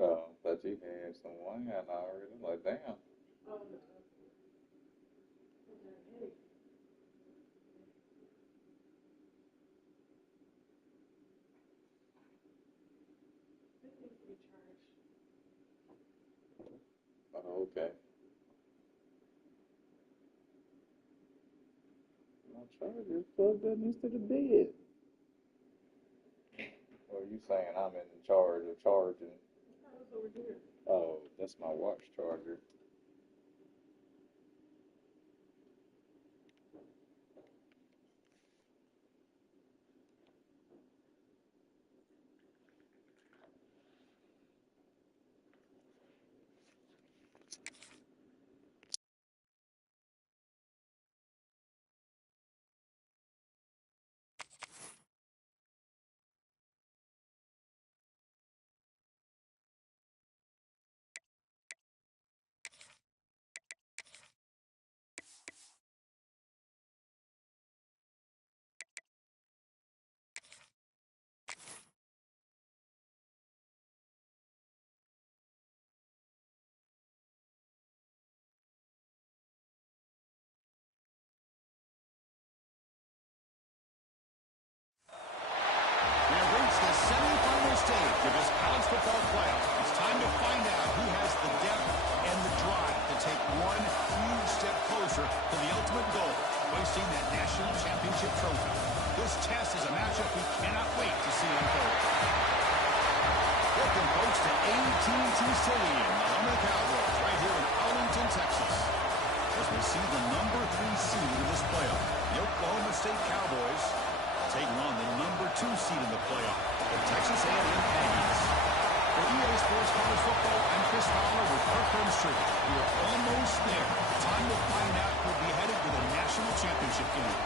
Thought you had some wine already. I'm like, damn. Oh, no. This needs to be charged. Oh, okay. My charger plugged up next to the bed. Or are you saying I'm in charge of charging? Oh, it's over here. Oh, that's my watch charger. The semifinal stage of this college football playoff. It's time to find out who has the depth and the drive to take one huge step closer to the ultimate goal, hoisting that national championship trophy. This test is a matchup we cannot wait to see unfold. Welcome, folks, to AT&T Stadium, the home of the Cowboys, right here in Arlington, Texas. As we see the number 3 seed in this playoff, the Oklahoma State Cowboys taking on the number 2 seed in the playoff, the Texas A&M Aggies. For EA Sports College Football, I'm Chris Fowler with our friends Trivia. We are almost there. Time to find out who'll be headed to the national championship game.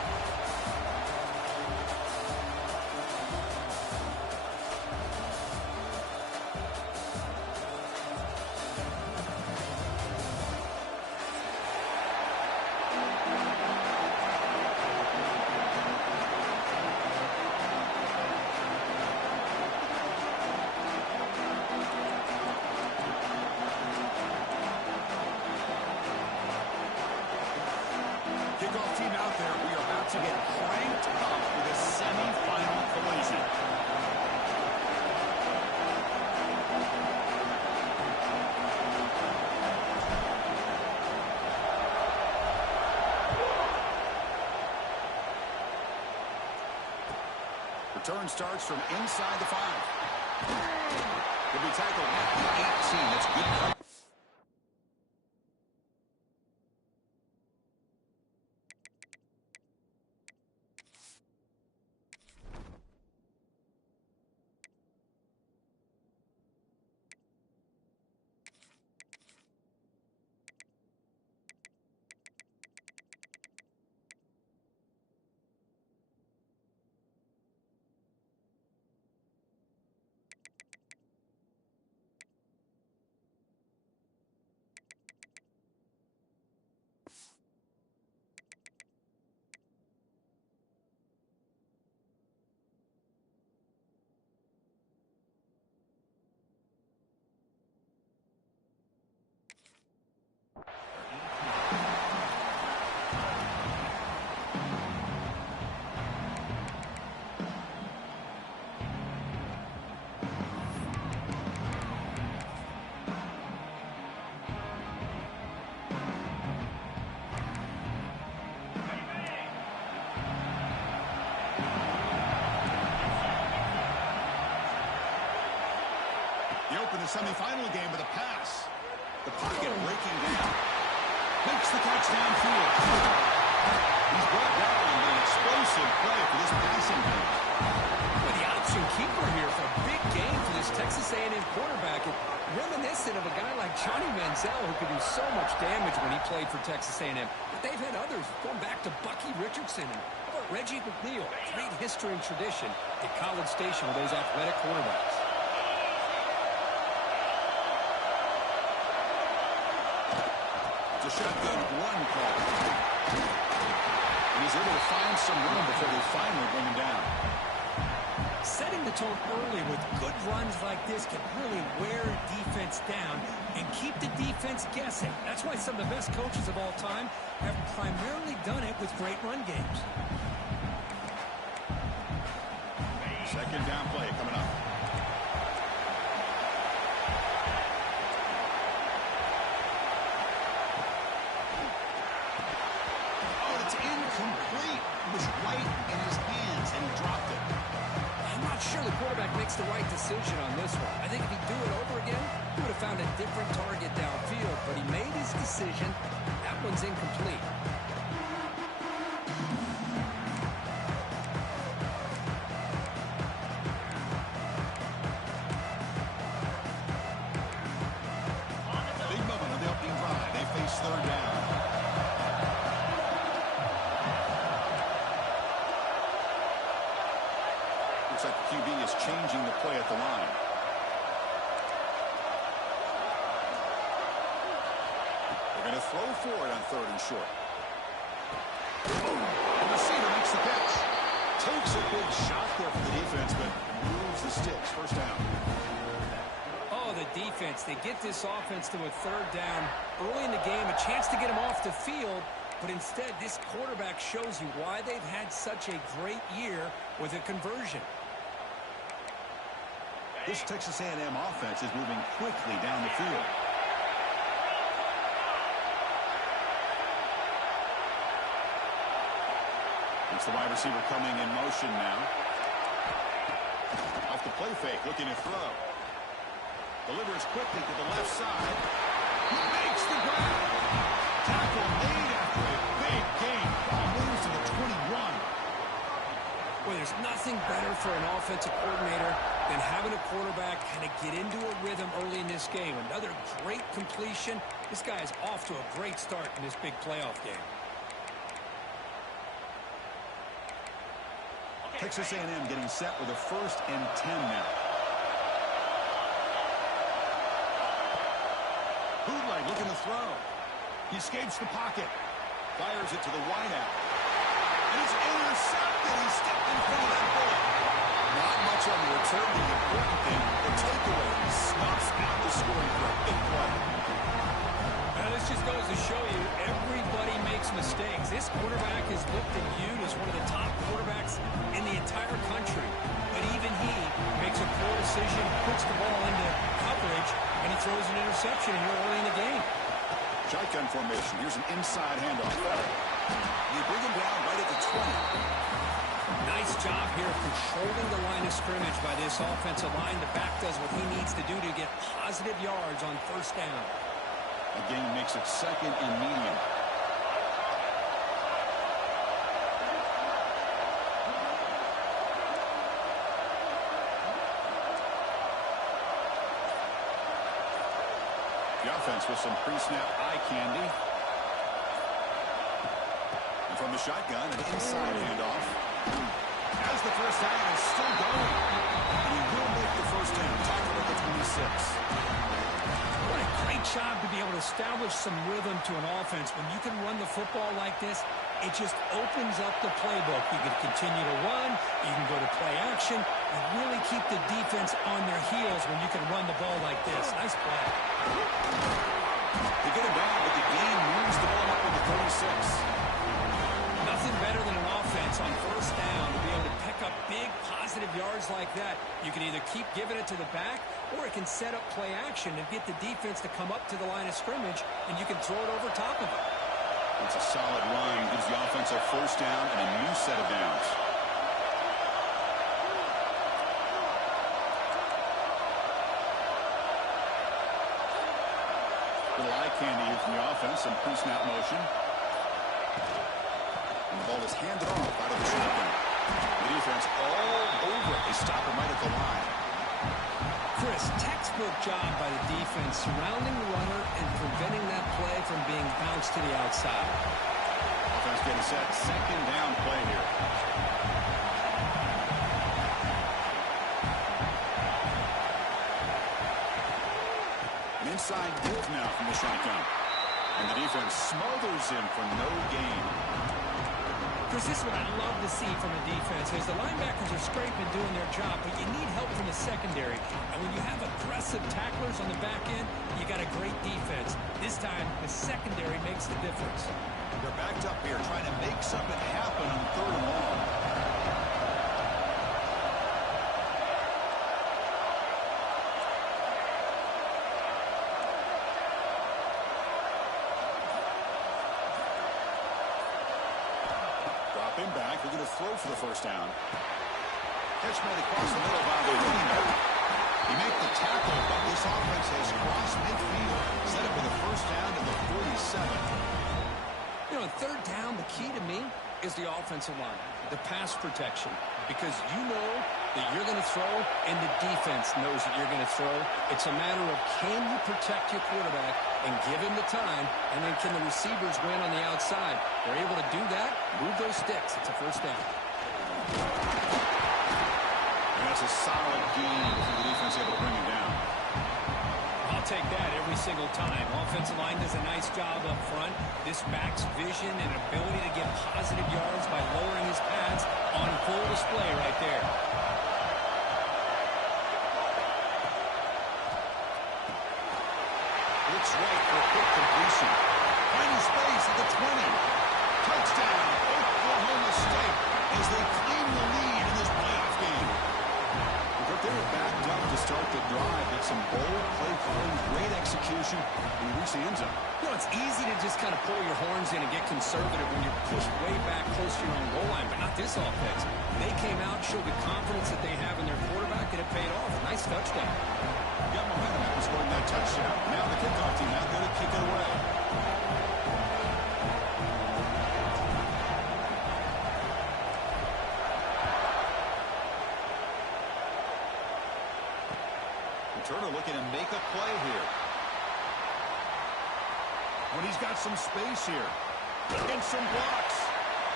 Kickoff team out there. We are about to get cranked up with a semi-final collision. Return starts from inside the 5. He'll be tackled at the 18. That's good coverage. He opened the semifinal game with a pass. The pocket breaking down. Makes the catch downfield. He's brought down with an explosive play for this passing game. Well, the option keeper here for a big game for this Texas A&M quarterback. And reminiscent of a guy like Johnny Manziel who could do so much damage when he played for Texas A&M. But they've had others going back to Bucky Richardson and Reggie McNeil. Great history and tradition at College Station with those athletic quarterbacks. A shotgun one call. And he's able to find some room before they finally bring him down. Setting the tone early with good runs like this can really wear defense down and keep the defense guessing. That's why some of the best coaches of all time have primarily done it with great run games. Second down play coming up. Oh, it's incomplete. It was right in his hands, and he dropped it. I'm not sure the quarterback makes the right decision on this one. I think if he'd do it over again, he would have found a different target downfield, but he made his decision. That one's incomplete. Big moment on the opening drive. They face third down. Looks like the QB is changing the play at the line. They're going to throw for it on third and short. The receiver makes the catch. Takes a big shot there for the defense, but moves the sticks. First down. Oh, the defense. They get this offense to a third down early in the game, a chance to get him off the field, but instead this quarterback shows you why they've had such a great year with a conversion. This Texas A&M offense is moving quickly down the field. It's the wide receiver coming in motion now. Off the play fake, looking to throw. Delivers quickly to the left side. He makes the grab. Tackle made after a big gain. Ball moves to the 21. Well, there's nothing better for an offensive coordinator than having a quarterback kind of get into a rhythm early in this game. Another great completion. This guy is off to a great start in this big playoff game. Texas A&M getting set with a 1st and 10 now. Bootleg looking to throw. He escapes the pocket. Fires it to the wideout. And it's intercepted. He stepped in front of that bullet. Not much on the return. The important thing, the takeaway, snuffs out the scoring for a big play. Now, this just goes to show you everybody makes mistakes. This quarterback is looked and viewed as one of the top quarterbacks in the entire country. But even he makes a poor decision, puts the ball into coverage, and he throws an interception here early in the game. Shotgun formation. Here's an inside handoff. You bring him down right at the 20. Nice job here controlling the line of scrimmage by this offensive line. The back does what he needs to do to get positive yards on first down. Again, makes it 2nd and medium. The offense with some pre-snap eye candy. And from the shotgun, an inside handoff. As the first down is still going. And he will make the first down. Tackled at the 26. What a great job to be able to establish some rhythm to an offense. When you can run the football like this, it just opens up the playbook. You can continue to run. You can go to play action. You really keep the defense on their heels when you can run the ball like this. Nice play. They get him down, but the game moves the ball up with the 36. Nothing better than an offense on first down to be able to pick up big positive yards like that. You can either keep giving it to the back, or it can set up play action and get the defense to come up to the line of scrimmage, and you can throw it over top of it. It's a solid run. Gives the offense a first down and a new set of downs. Little eye candy here from the offense. Some pre-snap motion. And the ball is handed off out of the shotgun. The defense all over it. They stop him right at the line. Chris, textbook job by the defense surrounding the runner and preventing that play from being bounced to the outside. Offense getting set. 2nd down play here. An inside give now from the shotgun. And the defense smothers him for no gain. Chris, this is what I love to see from a defense is the linebackers are scraping, doing their job, but you need help from the secondary. And when you have aggressive tacklers on the back end, you got a great defense. This time, the secondary makes the difference. They're backed up here trying to make something happen on 3rd and long. Him back. We're going to throw for the first down. Catch made across the middle by the running back. He made the tackle, but this offense has crossed midfield. Set up for the first down to the 47. You know, on 3rd down, the key to me is the offensive line, the pass protection, because you know that you're going to throw and the defense knows that you're going to throw. It's a matter of can you protect your quarterback and give him the time, and then can the receivers win on the outside? They're able to do that, move those sticks. It's a first down. And that's a solid gain for the defense able to bring him down. I'll take that every single time. Offensive line does a nice job up front. This back's vision and ability to get positive yards by lowering his pads on full display right there. Looks right for a quick completion. Finding space at the 20. Touchdown, Oklahoma State, as they claim the lead in this playoff game. But they were backed up to start the drive. It's some bold play calling, great execution, and reach the end zone. You know, it's easy to just kind of pull your horns in and get conservative when you're pushed way back close to your own goal line, but not this offense. They came out, showed the confidence that they have in their quarterback, and it paid off. Nice touchdown. Got momentum after scoring that touchdown. Now the kickoff team out there to kick it away. Turner looking to make a play here. When he's got some space here. And some blocks.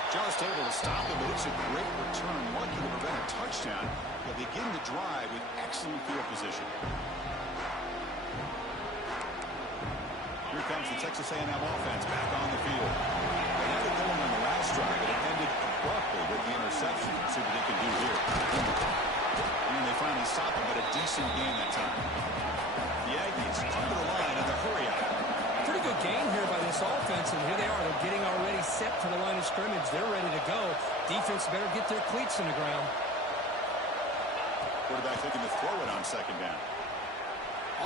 Just able to stop him, but it's a great return. Lucky to prevent a touchdown. They'll begin the drive with excellent field position. Here comes the Texas A&M offense back on the field. They had it going on the last drive, but it ended abruptly with the interception. Let's see what they can do here. And they finally stop him, but a decent game that time. The Aggies come to the line in the hurry up. Pretty good game here by this offense, and here they are. They're getting already set for the line of scrimmage. They're ready to go. Defense better get their cleats in the ground. Quarterback looking to throw it on 2nd down.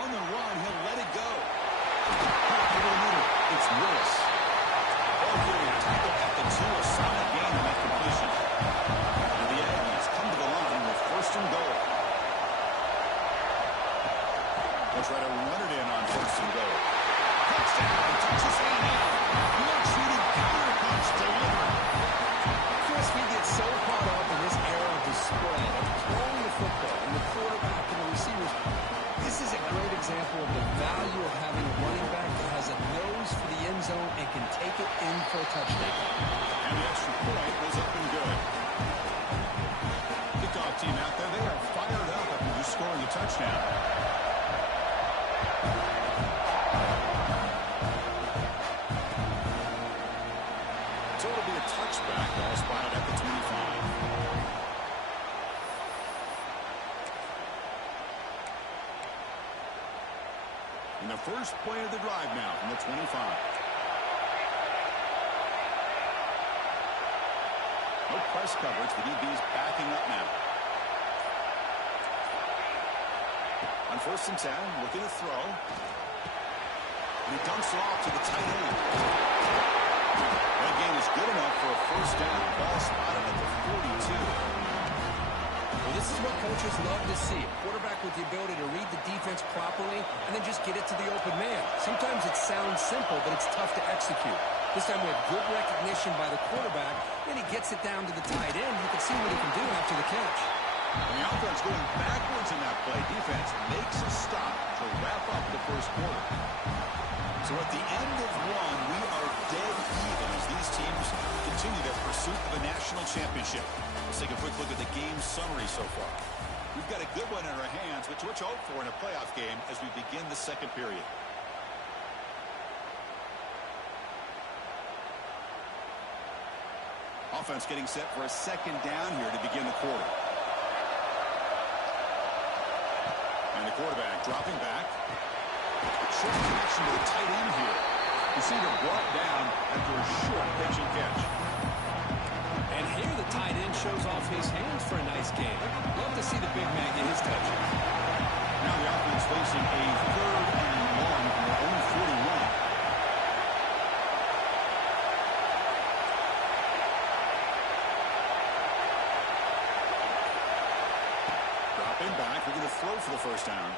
On the run, he'll let it go. Over the middle, it's Willis. Ball carrier tackled at the 2, a solid gain on that completion. And the Aggies come to the line with 1st and goal. They'll try to run it in on 1st and goal. Touchdown, Texas A&M. Not shooting, counter punch delivered. Chris, we get so caught up in this era of the spread, of throwing the football, and the quarterback and the receivers. This is a great example of the value of having a running back that has a nose for the end zone and can take it in for a touchdown. And the extra point was up and good. Kickoff team out there, they are fired up after just scoring a touchdown. So it'll be a touchback, ball spotted at the 25. And the first play of the drive now from the 25. No press coverage. The DB's backing up now. On 1st and 10, looking to throw. And he dumps it off to the tight end. That gain is good enough for a first down. Ball spotted at the 42. Well, this is what coaches love to see. A quarterback with the ability to read the defense properly and then just get it to the open man. Sometimes it sounds simple, but it's tough to execute. This time with good recognition by the quarterback, then he gets it down to the tight end. You can see what he can do after the catch. And the offense going backwards in that play. Defense makes a stop to wrap up the first quarter. So at the end of one, we are dead even as these teams continue their pursuit of a national championship. Let's take a quick look at the game summary so far. We've got a good one in our hands, which we'll hope for in a playoff game as we begin the second period. offense getting set for a second down here to begin the quarter. And the quarterback dropping back. Short connection to the tight end here. Receiver brought down after a short pitch and catch. And here the tight end shows off his hands for a nice game. Love to see the big man get his touches. Now the offense facing a 3rd and long from their own 41. Dropping back, we're going to throw for the first down.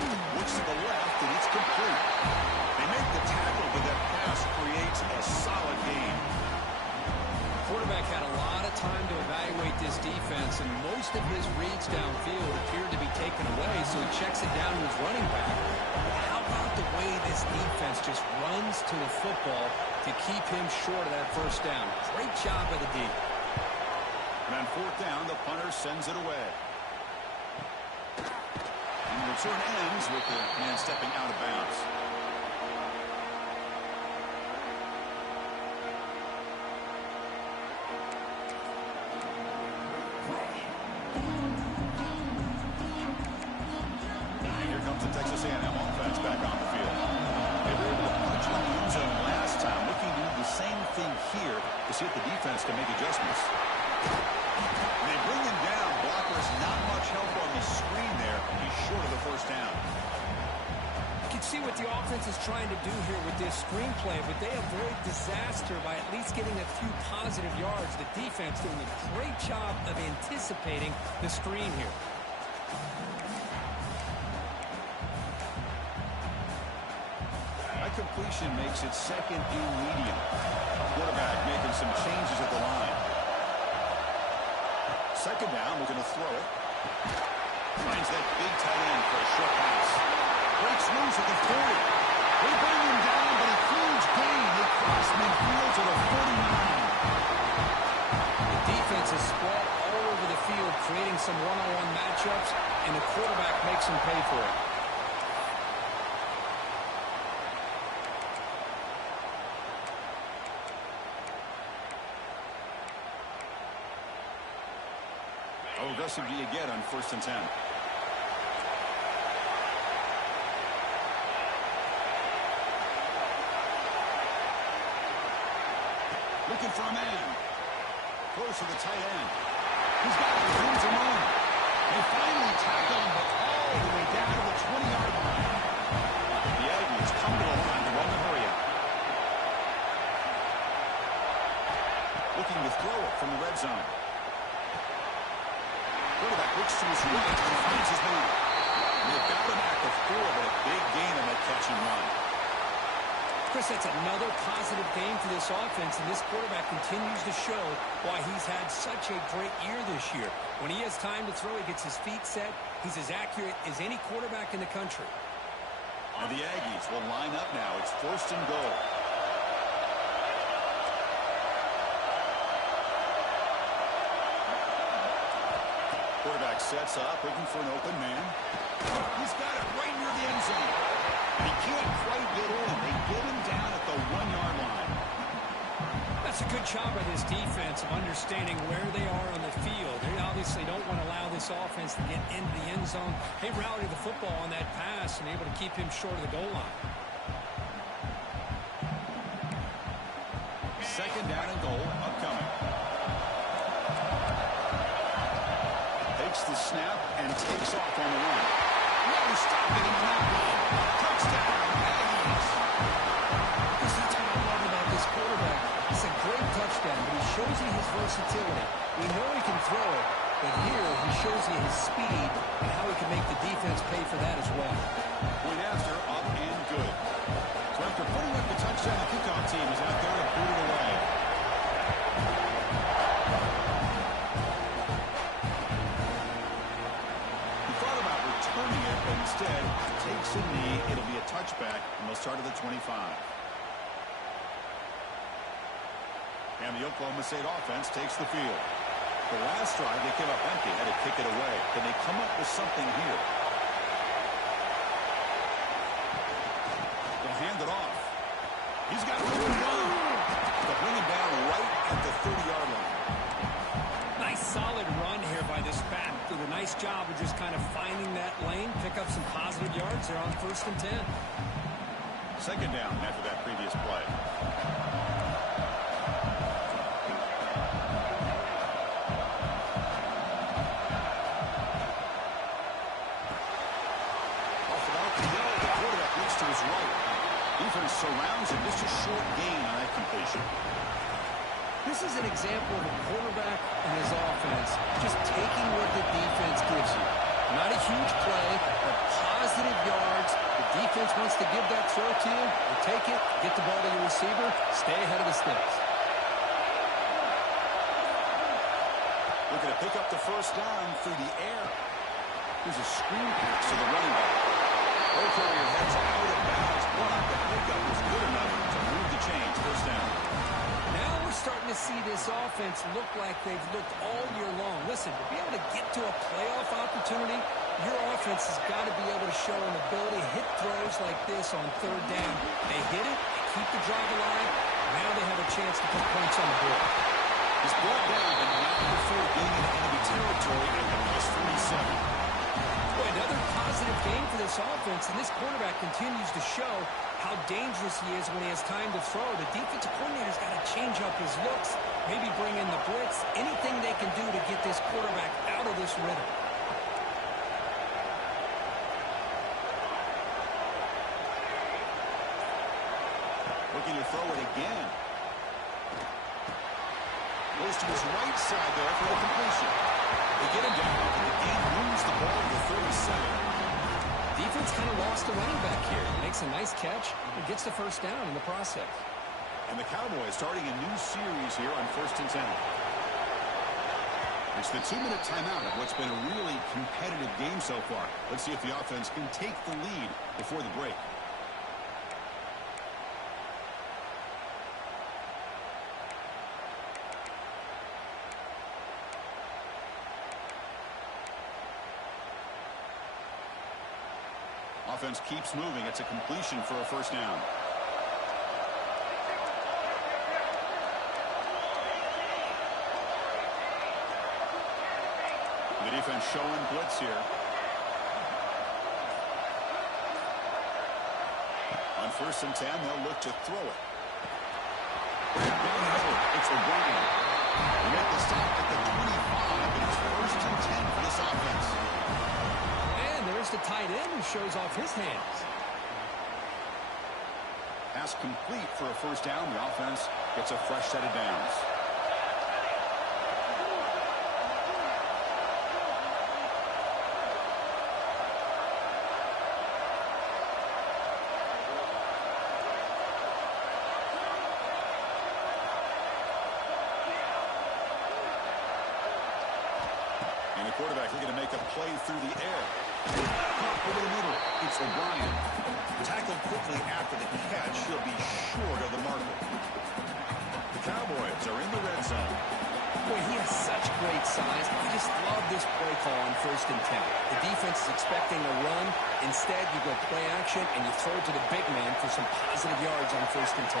Looks to the left, and it's complete. They make the tackle, but that pass creates a solid gain. Quarterback had a lot of time to evaluate this defense, and most of his reads downfield appeared to be taken away, so he checks it down to his running back. But how about the way this defense just runs to the football to keep him short of that first down? Great job by the D. And on 4th down, the punter sends it away. And the return ends with the man stepping out of bounds. Here comes the Texas A&M offense back on the field. They were able to punch on the end zone last time, looking to do the same thing here to see if the defense can make adjustments. And they bring him down. Blocker's not much help on the screen there. He's short of the first down. You can see what the offense is trying to do here with this screenplay, but they avoid disaster by at least getting a few positive yards. The defense doing a great job of anticipating the screen here. That completion makes it 2nd and medium. Quarterback making some changes at the line. 2nd down, we're going to throw it. Finds that big tight end for a short pass. Breaks loose at the 40. They bring him down, but a huge gain. They cross midfield to the 49. The defense is spread all over the field, creating some one-on-one matchups, and the quarterback makes them pay for it. How aggressive do you get on 1st and 10? Looking for a man. Close to the tight end. He's got it. He's alone. They finally tackle him, but all the way down to the 20-yard line. The Aggies come to the line to run the hurry up. Looking to throw it from the red zone. Quarterback looks to his right and finds his man. And they've got him at the 4, but a big gain on that catch and run. Chris, that's another positive game for this offense, and this quarterback continues to show why he's had such a great year this year. When he has time to throw, he gets his feet set. He's as accurate as any quarterback in the country. And the Aggies will line up now. It's 1st and goal. Quarterback sets up, looking for an open man. He's got it right near the end zone. And he can't quite get in. They get him down at the 1-yard line. That's a good job by this defense of understanding where they are on the field. They obviously don't want to allow this offense to get into the end zone. They rallied the football on that pass and able to keep him short of the goal line. 2nd down and goal upcoming. Takes the snap and takes off on the run. No stopping him on that one. Touchdown, Aggies. This is what I love about this quarterback. It's a great touchdown, but he shows you his versatility. We know he can throw it, but here he shows you his speed and how he can make the defense pay for that as well. Point after, up and good. So after putting up the touchdown, the kickoff team is out there to boot it away. He thought about returning it, but instead takes a knee. It'll be a touchback, and they'll start at the 25. And the Oklahoma State offense takes the field. The last drive, they came up empty, had to kick it away. Can they come up with something here? They'll hand it off. He's got room to run. They'll bring him down right at the lane, pick up some positive yards. They're on 1st and 10. Second down after that previous play. Off the out, the quarterback looks to his right. Defense surrounds him. Just a short gain on that completion. This is an example of a quarterback and his offense just taking what the defense gives you. Not a huge play, but positive yards. The defense wants to give that throw to you. You take it, get the ball to your receiver, stay ahead of the sticks. Looking to pick up the first down through the air. Here's a screen pass to the running back. Ball carrier heads out of bounds, but the pickup was good enough to move the chains. First down. Now we're starting to see this offense look like they've looked all year long. Listen, to be able to get to a playoff opportunity, your offense has got to be able to show an ability to hit throws like this on 3rd down. They hit it, they keep the drive alive. Now they have a chance to put points on the board. He's brought down, but not before being in enemy territory at the +47. Boy, another positive game for this offense, and this quarterback continues to show how dangerous he is when he has time to throw. The defensive coordinator's got to change up his looks, maybe bring in the blitz, anything they can do to get this quarterback out of this rhythm. Looking to throw it again. Goes to his right side there for the completion. They get him down, and the game moves the ball to the 37. Defense kind of lost the running back here. Makes a nice catch and gets the first down in the process. And the Cowboys starting a new series here on 1st and 10. It's the 2-minute timeout of what's been a really competitive game so far. Let's see if the offense can take the lead before the break. Offense keeps moving. It's a completion for a first down. The defense showing blitz here. On 1st and 10, they'll look to throw it. It's O'Brien. They make the stop at the 25, and it's 1st and 10 for this offense. And there's the tight end who shows off his hands. Pass complete for a first down. The offense gets a fresh set of downs. And the quarterback looking to make a play through the air. Caught over the middle. It's O'Brien. Tackled quickly after the catch. He'll be short of the marker. The Cowboys are in the red zone. Boy, he has such great size. I just love this play call on 1st and 10. The defense is expecting a run. Instead, you go play action, and you throw to the big man for some positive yards on 1st and 10.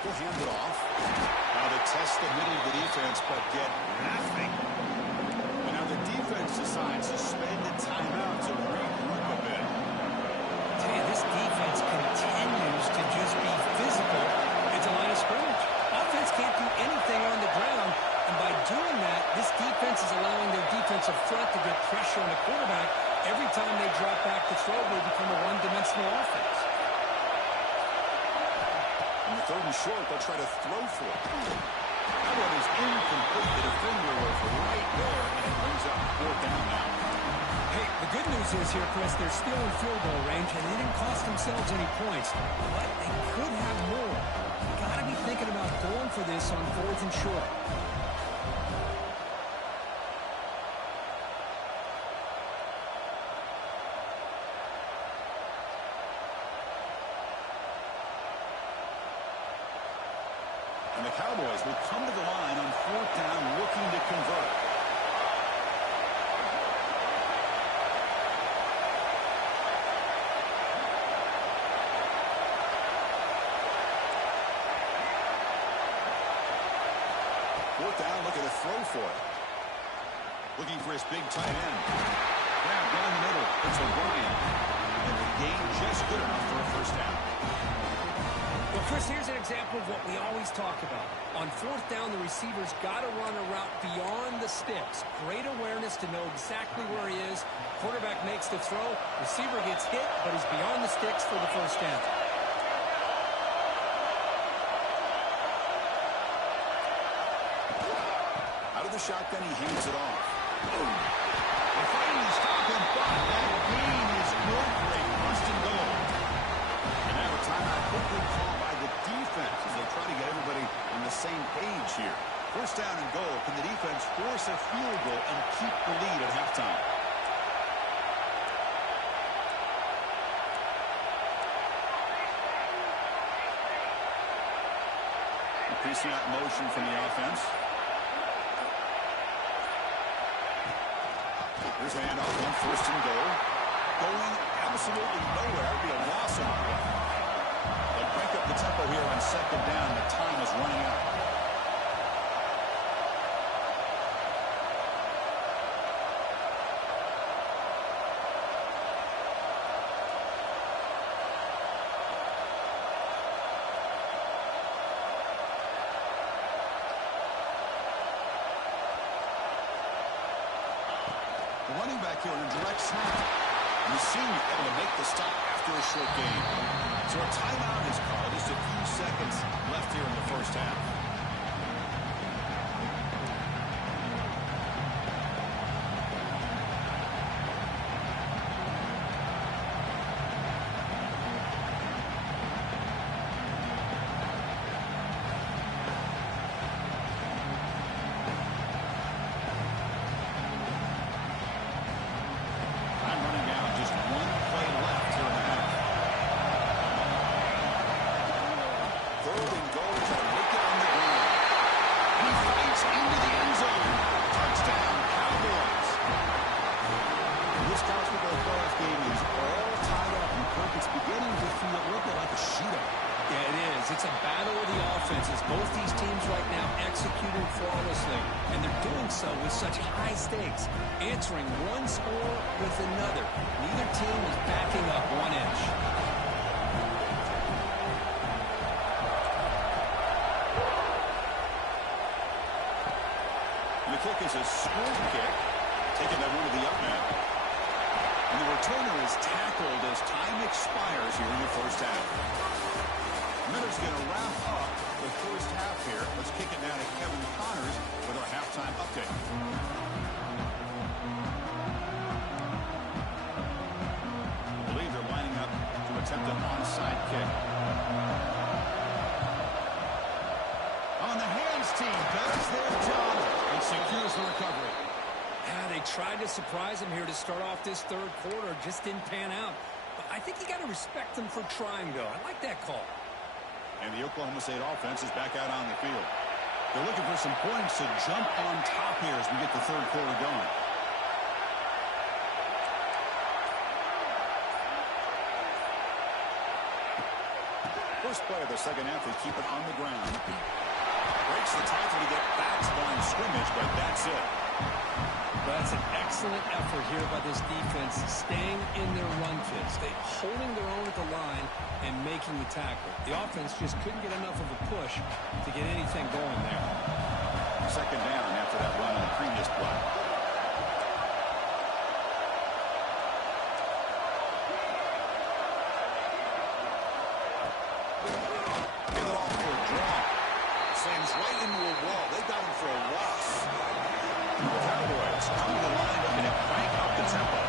He'll hand it off. Now they test the middle of the defense, but get nothing. And now the defense decides to spend the timeout to regroup a bit. Tell you, this defense continues to just be physical at the line of scrimmage. Offense can't do anything on the ground, and by doing that, this defense is allowing their defensive front to get pressure on the quarterback. Every time they drop back to throw, they become a one-dimensional offense. On the 3rd and short, they'll try to throw for it. That one is incomplete. The defender was right there, and it brings up 4th down now. Hey, the good news is here, Chris, they're still in field goal range, and they didn't cost themselves any points. But they could have more. You got to be thinking about going for this on 4th and short. And the Cowboys will come to the line on 4th down, looking to convert. for it. Looking for his big tight end. Grab down the middle. It's O'Brien. And the gain just good enough for a first down. Well, Chris, here's an example of what we always talk about. On fourth down, the receiver's got to run a route beyond the sticks. Great awareness to know exactly where he is. Quarterback makes the throw. Receiver gets hit, but he's beyond the sticks for the first down. Out of the shotgun, he hands it off. They finally stop him, but that gain is good for a first and goal. And now a timeout quickly called by the defense as they try to get everybody on the same page here. First down and goal. Can the defense force a field goal and keep the lead at halftime? Increasing out motion from the offense. Here's a handoff on first and goal. Going absolutely nowhere. That would be a loss on the play. They'll break up the tempo here on second down. The time is running out. The running back here in a direct snap. And the senior able to make the stop after a short game. So a timeout is called. Just a few seconds left here in the first half. It's a battle of the offenses. Both these teams right now executing flawlessly, and they're doing so with such high stakes, answering one score with another. Neither team is backing up 1 inch. And the kick is a scoop kick, taken by one of the up men. And the returner is tackled as time expires here in the first half. Miller's going to wrap up the first half here. Let's kick it down to Kevin Connors with our halftime update. I believe they're lining up to attempt an onside kick. On the hands team does their job and secures the recovery. Yeah, they tried to surprise him here to start off this third quarter. Just didn't pan out. But I think you got to respect them for trying, though. I like that call. And the Oklahoma State offense is back out on the field. They're looking for some points to jump on top here as we get the third quarter going. First play of the second half, they keep it on the ground. Breaks the tackle to get back to line scrimmage, but that's it. That's an excellent effort here by this defense, staying in their run fits. They holding their own at the line and making the tackle. The offense just couldn't get enough of a push to get anything going there. Second down after that run on the previous play. Give it off for a draw. Sends right into a wall. They got him for a loss. The Cowboys come to the line looking to crank up the tempo.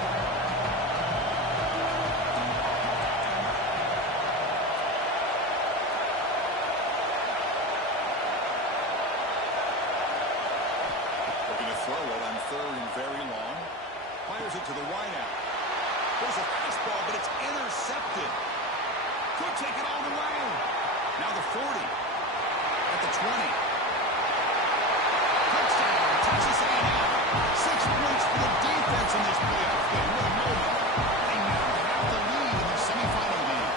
Looking to throw it on third and very long. Fires it to the wideout. There's a fastball, but it's intercepted. Could take it all the way. Now the 40. At the 20. Touchdown, Texas A&M. 6 points for the defense in this playoff game. What a moment. They now have the lead in the semifinal game.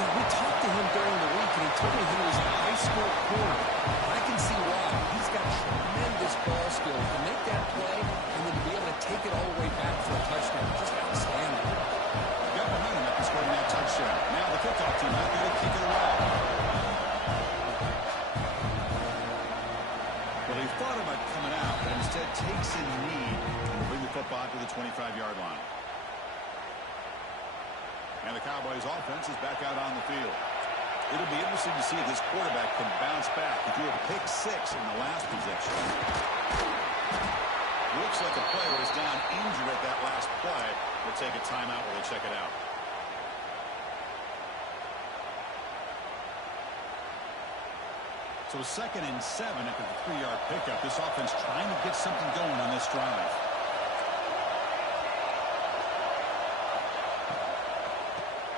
Yeah, we talked to him during the week, and he told me he was a high school corner. I can see why. He's got tremendous And the Cowboys offense is back out on the field. It'll be interesting to see if this quarterback can bounce back. He threw a pick 6 in the last possession. Looks like a player is down injured at that last play. We'll take a timeout while they check it out. So 2nd and 7 after the 3-yard pickup. This offense trying to get something going on this drive.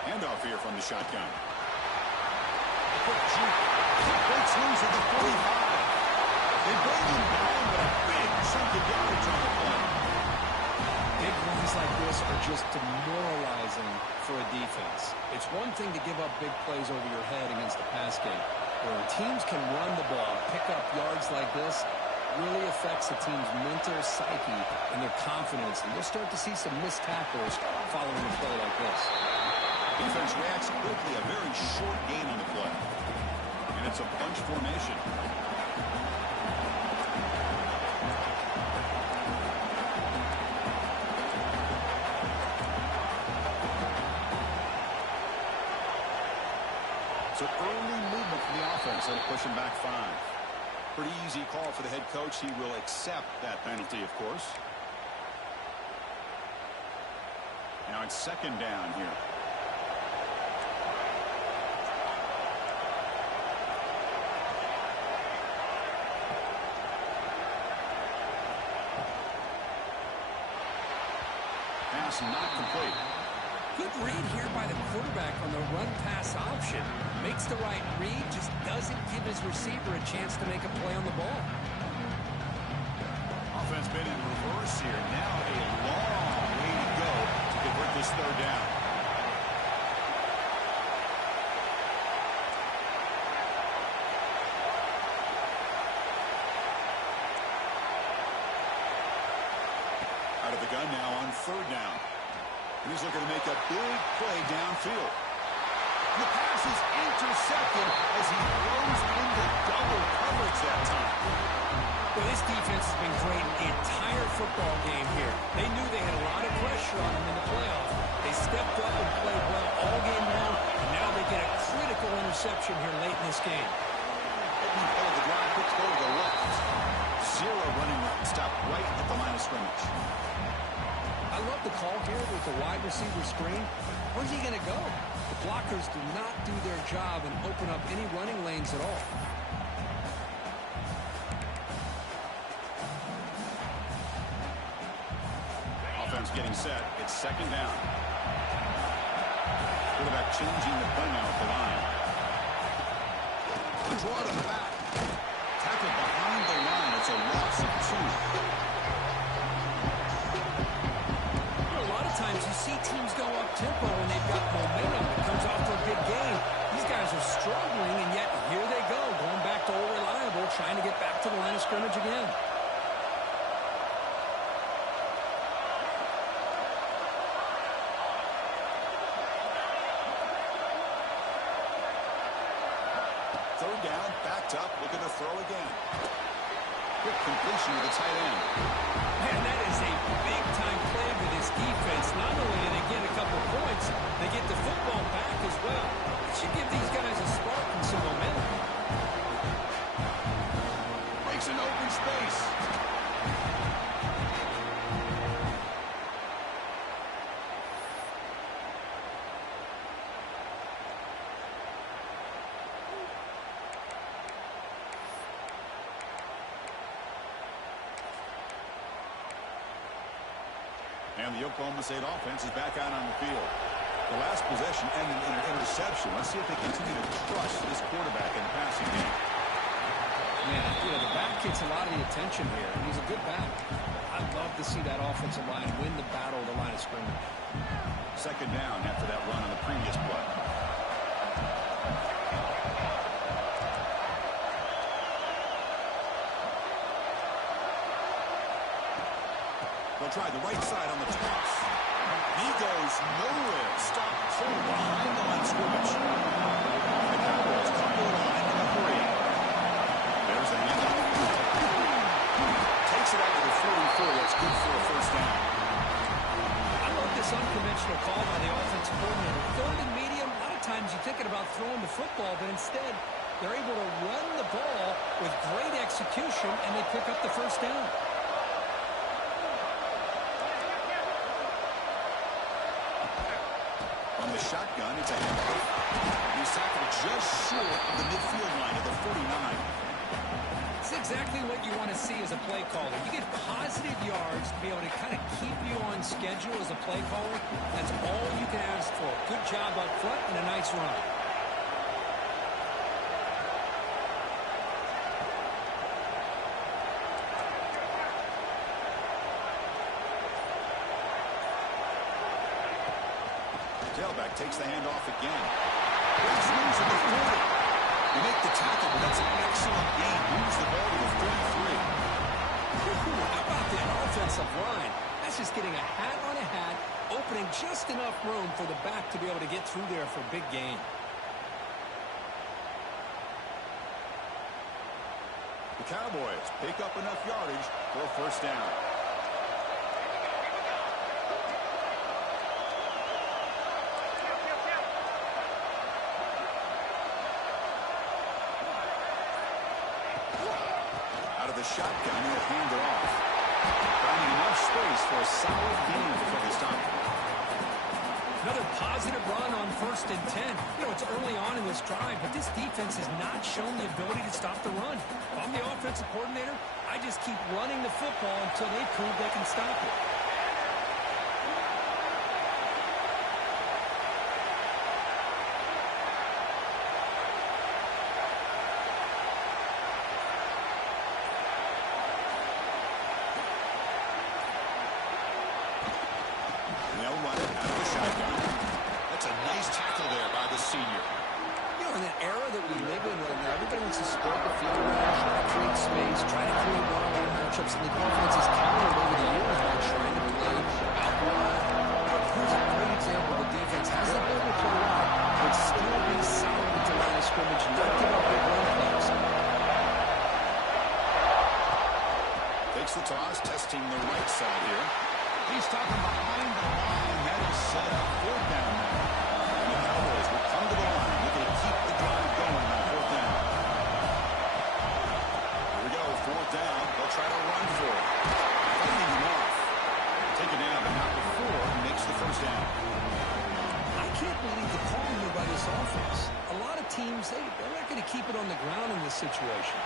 Handoff here from the shotgun. Quick juke. Breaks loose at the 45. They bring him down, but a big chunk of yardage on the play. Big runs like this are just demoralizing for a defense. It's one thing to give up big plays over your head against the pass game. When teams can run the ball, pick up yards like this, really affects the team's mental psyche and their confidence. And you'll start to see some missed tackles following a play like this. Defense reacts quickly. A very short gain on the play. And it's a bunch formation. So early movement from the offense. They'll push him back 5. Pretty easy call for the head coach. He will accept that penalty, of course. Now it's 2nd down here. Pass not complete. Good read here by the quarterback on the run-pass option. Makes the right read, just doesn't give his receiver a chance to make a play on the ball. Offense been in reverse here. Now a long way to go to convert this 3rd down. Out of the gun now on 3rd down. He's looking to make a big play downfield. The pass is intercepted as he throws into double coverage that time. Well, this defense has been great the entire football game here. They knew they had a lot of pressure on them in the playoffs. They stepped up and played well all game long, and now they get a critical interception here late in this game. Opening play of the drive, quick throw to the left. 0 running right. Stop right at the line of scrimmage. I love the call here with the wide receiver screen. Where's he going to go? The blockers do not do their job and open up any running lanes at all. Offense getting set. It's 2nd down. Quarterback changing the play now at the line. Draw to the back. Tackled behind the line. It's a loss of 2. Times you see teams go up-tempo when they've got momentum. It comes off to a big game. These guys are struggling, and yet here they go, going back to old reliable, trying to get back to the line of scrimmage again. Third down, backed up, looking to throw again. Quick completion to the tight end. Man, that is a big-time play for this defense. Not only do they get a couple points, they get the football back as well. It should give these guys a spark and some momentum. Breaks an open space. And the Oklahoma State offense is back out on the field. The last possession ended in an interception. Let's see if they continue to crush this quarterback in the passing game. Man, the back gets a lot of the attention here, and he's a good back. I'd love to see that offensive line win the battle of the line of scrimmage. 2nd down after that run on the previous play. They'll try the right side on the toss. He goes nowhere. Stop cold behind the line of scrimmage. The Cowboys come to the line in a hurry. There's a handoff. Takes it out to the 44. That's good for a 1st down. I love this unconventional call by the offensive coordinator. Third and medium, a lot of times you're thinking about throwing the football, but instead they're able to run the ball with great execution, and they pick up the first down. On the shotgun, it's a handoff. He's tackled just short of the midfield line of the 49. It's exactly what you want to see as a play caller. You get positive yards to be able to kind of keep you on schedule as a play caller. That's all you can ask for. Good job up front and a nice run. Tailback takes the handoff again. Breaks loose at the 40. You make the tackle, but that's an excellent gain. Moves the ball to the 33. How about that offensive line? That's just getting a hat on a hat, opening just enough room for the back to be able to get through there for a big gain. The Cowboys pick up enough yardage for a first down. Shotgun, he'll hand it off. Finding enough space for a solid gain before they stop. Another positive run on 1st and 10. You know, it's early on in this drive, but this defense has not shown the ability to stop the run. If I'm the offensive coordinator, I just keep running the football until they prove they can stop it. The toss, testing the right side here. He's talking behind the line. That is set up 4th down now. And the Cowboys will come to the line, looking to keep the drive going on 4th down. Here we go, 4th down. They'll try to run for it. Finding him off. Take it down, but not before he makes the first down. I can't believe the call here by this offense. A lot of teams, they're not going to keep it on the ground in this situation.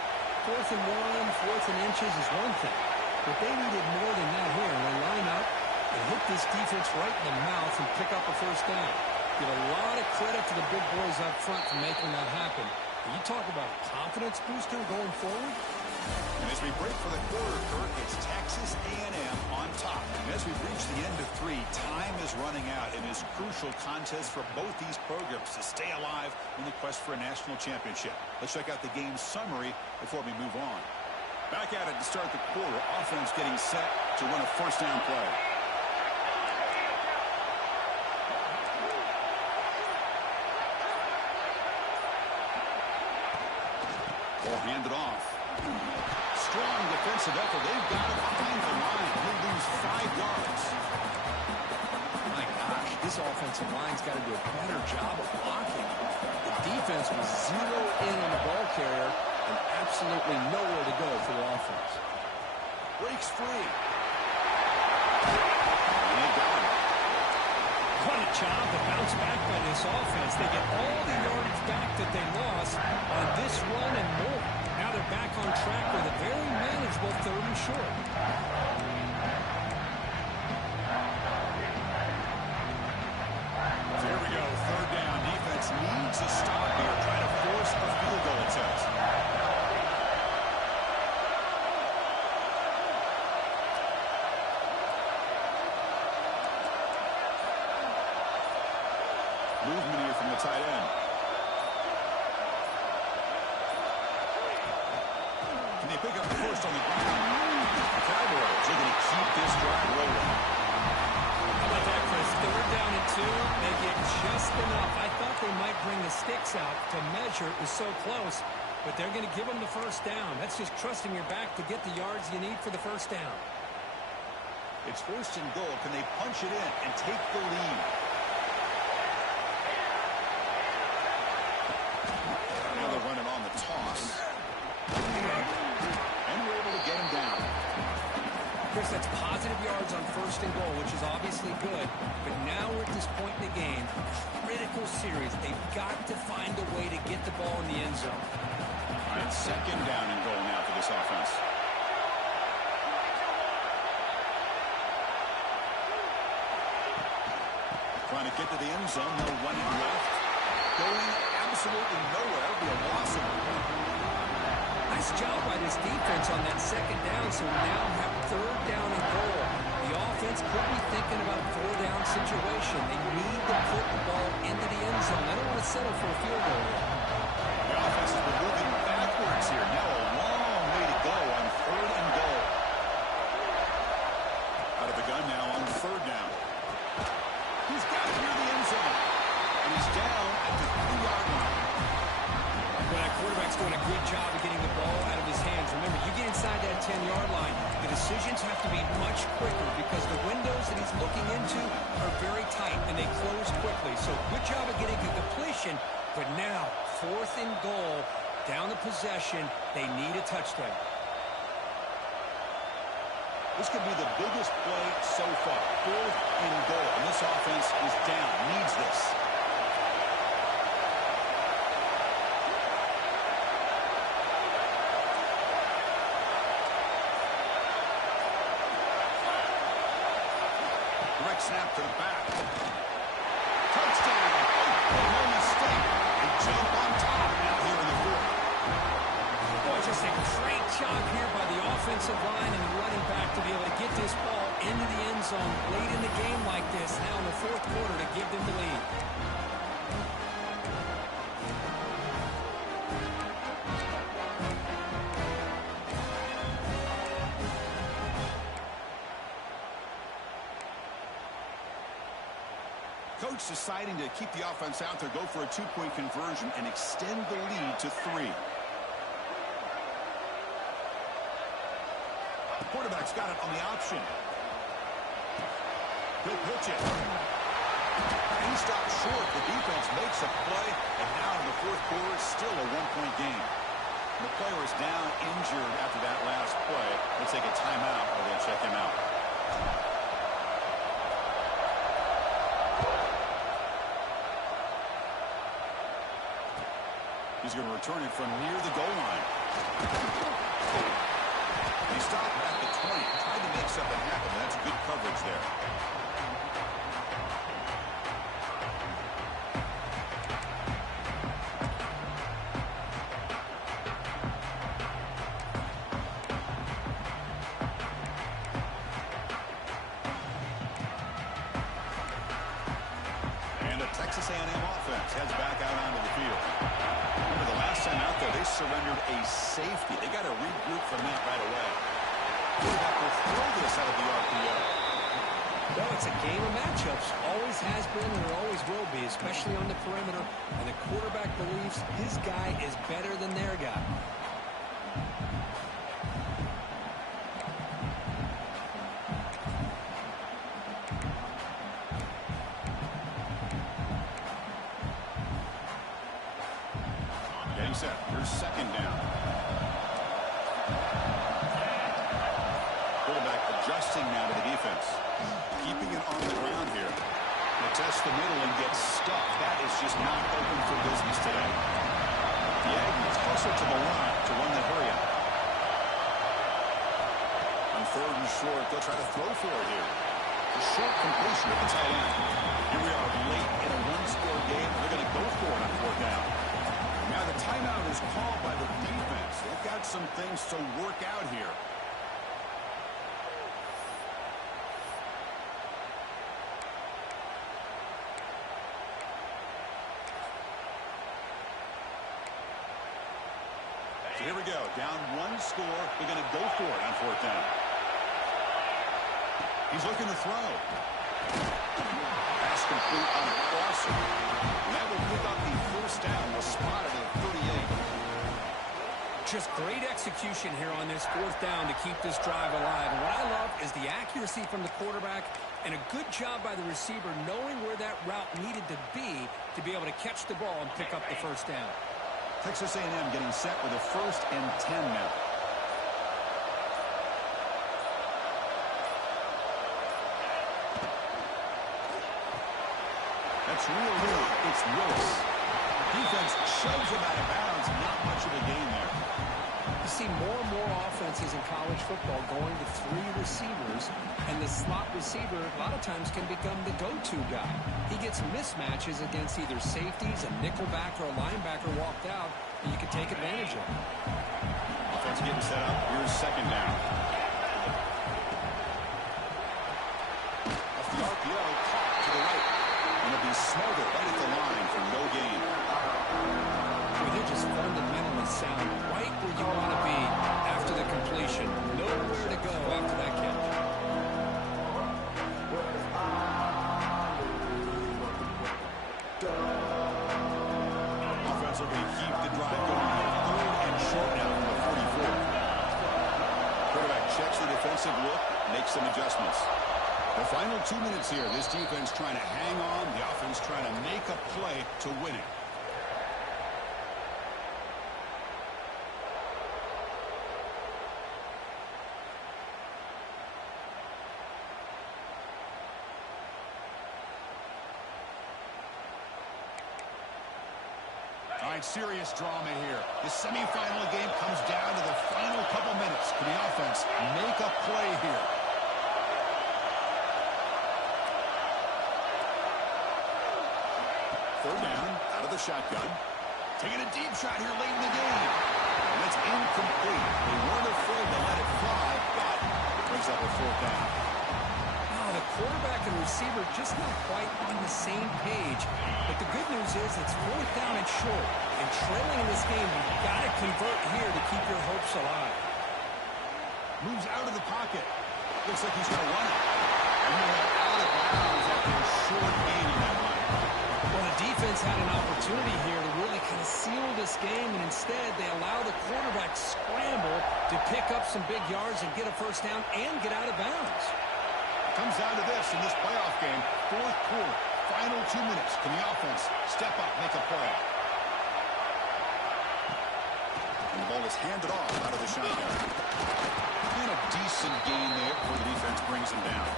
4th and 1, 4th and inches is one thing. But they needed more than that here. And they line up and hit this defense right in the mouth and pick up a first down. Give a lot of credit to the big boys up front for making that happen. And you talk about a confidence booster going forward. And as we break for the quarter, Kurt, it's Texas A&M on top. And as we've reached the end of 3, time is running out in this crucial contest for both these programs to stay alive in the quest for a national championship. Let's check out the game summary before we move on. Back at it to start the quarter. Offense getting set to run a first down play. Ball handed off. Strong defensive effort. They've got it behind the line. He'll lose 5 yards. My gosh, this offensive line's got to do a better job of blocking. The defense was zeroed in on the ball carrier and absolutely nowhere to go for the offense. Breaks free. And they got him. What a job to bounce back by this offense. They get all the yardage back that they lost on this run and more. Now they're back on track with a very manageable 3rd and short. So here we go. 3rd down. Defense needs a stop here. Trying to force a field goal attempt. Movement here from the tight end. Can they pick up the first on the ground? The Cowboys are going to keep this drive rolling. How about that, Chris? 3rd down and 2. They get just enough. I thought they might bring the sticks out to measure. It was so close. But they're going to give them the first down. That's just trusting your back to get the yards you need for the first down. It's first and goal. Can they punch it in and take the lead? Now they're running on the toss. And we're able to get him down. Chris, that's positive yards on first and goal, which is obviously good. But now we're at this point in the game. Critical series. They've got to find a way to get the ball in the end zone. All right, second down and goal now for this offense. Trying to get to the end zone. No running left. Going absolutely nowhere. It'll be a loss of one. Nice job by this defense on that second down, so we now have third down and goal. The offense could be thinking about a four-down situation. They need to put the ball into the end zone. They don't want to settle for a field goal. The offense has been moving backwards here. Now a long way to go on third and goal. Out of the gun now on third down. He's got it near the end zone. And he's down at the 3-yard line. Well, that quarterback's doing a good job of getting the ball out of his hands. Remember, you get inside that 10-yard line, the decisions have to be much quicker because the windows that he's looking into are very tight, and they close quickly. So good job of getting a completion, but now, fourth and goal, down the possession, they need a touchdown. This could be the biggest play so far. Fourth and goal. And this offense is down. Needs this. Direct snap to the back. Touchdown. Oh, no mistake. They jump on top now here in the fourth. Boy, just a great job here by the offensive line and the running back to be able to get this ball into the end zone late in the game like this, now in the fourth quarter, to give them the lead. Coach deciding to keep the offense out there, go for a two-point conversion, and extend the lead to 3. The quarterback's got it on the option. He'll pitch it. He stops short. The defense makes a play, and now in the fourth quarter, it's still a one-point game. The player is down injured after that last play. Let's take a timeout while they check him out. He's going to return it from near the goal line. He stopped at the 20. Tried to make something happen. That's good coverage there. And the Texas A&M offense heads back out onto the field. Remember, the last time out there, they surrendered a safety. They got to regroup from that right away. Quarterback will throw this out of the RPO. Well, it's a game of matchups. Always has been and it always will be, especially on the perimeter. And the quarterback believes his guy is better than their guy. Getting set. Here's second down. Quarterback adjusting now to the defense. Keeping it on the ground here. They test the middle and get stuck. That is just not open for business today. The Aggies closer to the line to run the hurry up. On third and short, they'll try to throw for it here. A short completion at the tight end. Here we are late in a one-score game. They're going to go for it on fourth down. Now the timeout is called by the defense. They've got some things to work out here. So here we go. Down one score. They're going to go for it on fourth down. He's looking to throw. Pass complete on a crosser. And that will pick up the first down. Was spotted at 38. Just great execution here on this fourth down to keep this drive alive. And what I love is the accuracy from the quarterback and a good job by the receiver knowing where that route needed to be able to catch the ball and pick up the first down. Texas A&M getting set with a 1st and 10 now. That's real good. It's Willis. Defense shoves him out of bounds. Not much of a gain there. You see more and more offenses in college football going to 3 receivers, and the slot receiver a lot of times can become the go-to guy. He gets mismatches against either safeties, a nickelback, or a linebacker walked out, and you can take advantage of it. Offense getting set up. Here's 2nd down. Off the RPO, caught to the right. And it'll be smothered right at the line for no gain. Well, they're just fundamentally sound right where you want to be after the completion. Nowhere to go after that catch. Offense looking to keep the drive going here. 3rd and short now from the 44. Quarterback checks the defensive look, makes some adjustments. The final 2 minutes here. This defense trying to hang on. The offense trying to make a play to win it. All right, serious drama here. The semifinal game comes down to the final couple minutes. Can the offense make a play here? Third down, out of the shotgun. Taking a deep shot here late in the game. And it's incomplete. They weren't afraid to let it fly, but it brings up a 4th down. Oh, the quarterback and receiver just not quite on the same page. But the good news is it's 4th down and short. And trailing in this game, you've got to convert here to keep your hopes alive. Moves out of the pocket. Looks like he's going to run it. And he went out of bounds after a short gain on that line. Well, the defense had an opportunity here to really kind of seal this game, and instead they allow the quarterback scramble to pick up some big yards and get a first down and get out of bounds. Comes down to this in this playoff game. 4th quarter, final 2 minutes. Can the offense step up, make a play? And the ball is handed off out of the shotgun. And a decent gain there before the defense brings him down.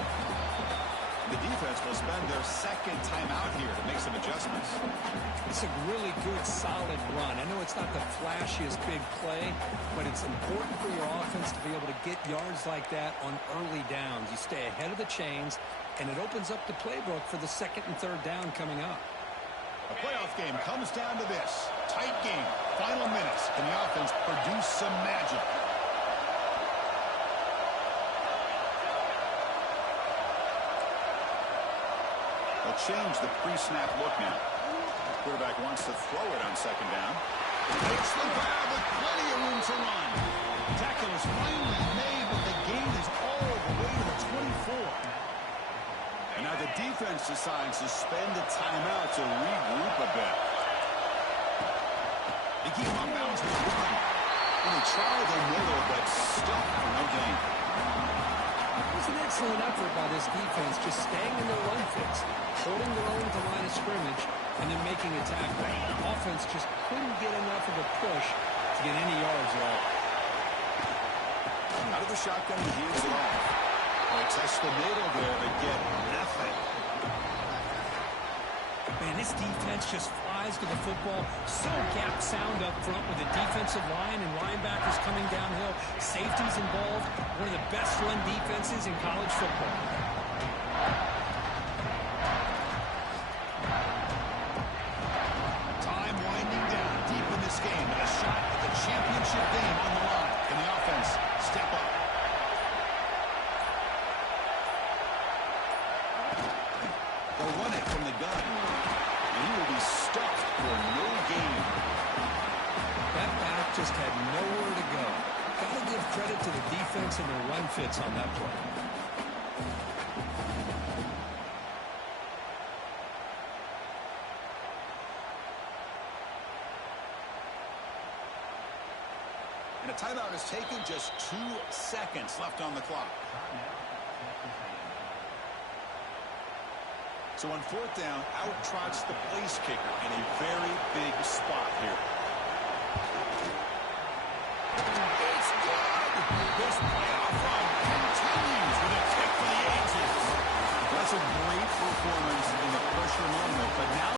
The defense will spend their 2nd time out here to make some adjustments. It's a really good, solid run. I know it's not the flashiest big play, but it's important for your offense to be able to get yards like that on early downs. You stay ahead of the chains, and it opens up the playbook for the 2nd and 3rd down coming up. A playoff game comes down to this. Tight game, final minutes. Can the offense produce some magic? Change the pre-snap look now. Quarterback wants to throw it on 2nd down. Takes the grab with plenty of room to run. Tackle is finally made, but the gain is all the way to the 24. And now the defense decides to spend a timeout to regroup a bit. They keep on bounds with the run. And they try the middle, but stuck for no gain. It was an excellent effort by this defense, just staying in their run fits, holding their own at the line of scrimmage, and then making a tackle. Offense just couldn't get enough of a push to get any yards at all. Out of the shotgun, he hands it off. They test the middle there, but get nothing. Man, this defense just flies to the football. So gap sound up front with the defensive line and linebackers coming downhill. Safeties involved. One of the best run defenses in college football. Time winding down deep in this game. A shot at the championship game on the line. Can the offense step up? They'll run it from the gun. And he will be stuffed for no gain. That back just had nowhere to go. Got to give credit to the defense and their run fits on that play. And a timeout is taken, just 2 seconds left on the clock. So on 4th down, out trots the place kicker in a very big spot here. It's good! This playoff run continues with a kick for the ages. That's a great performance in the pressure moment, but now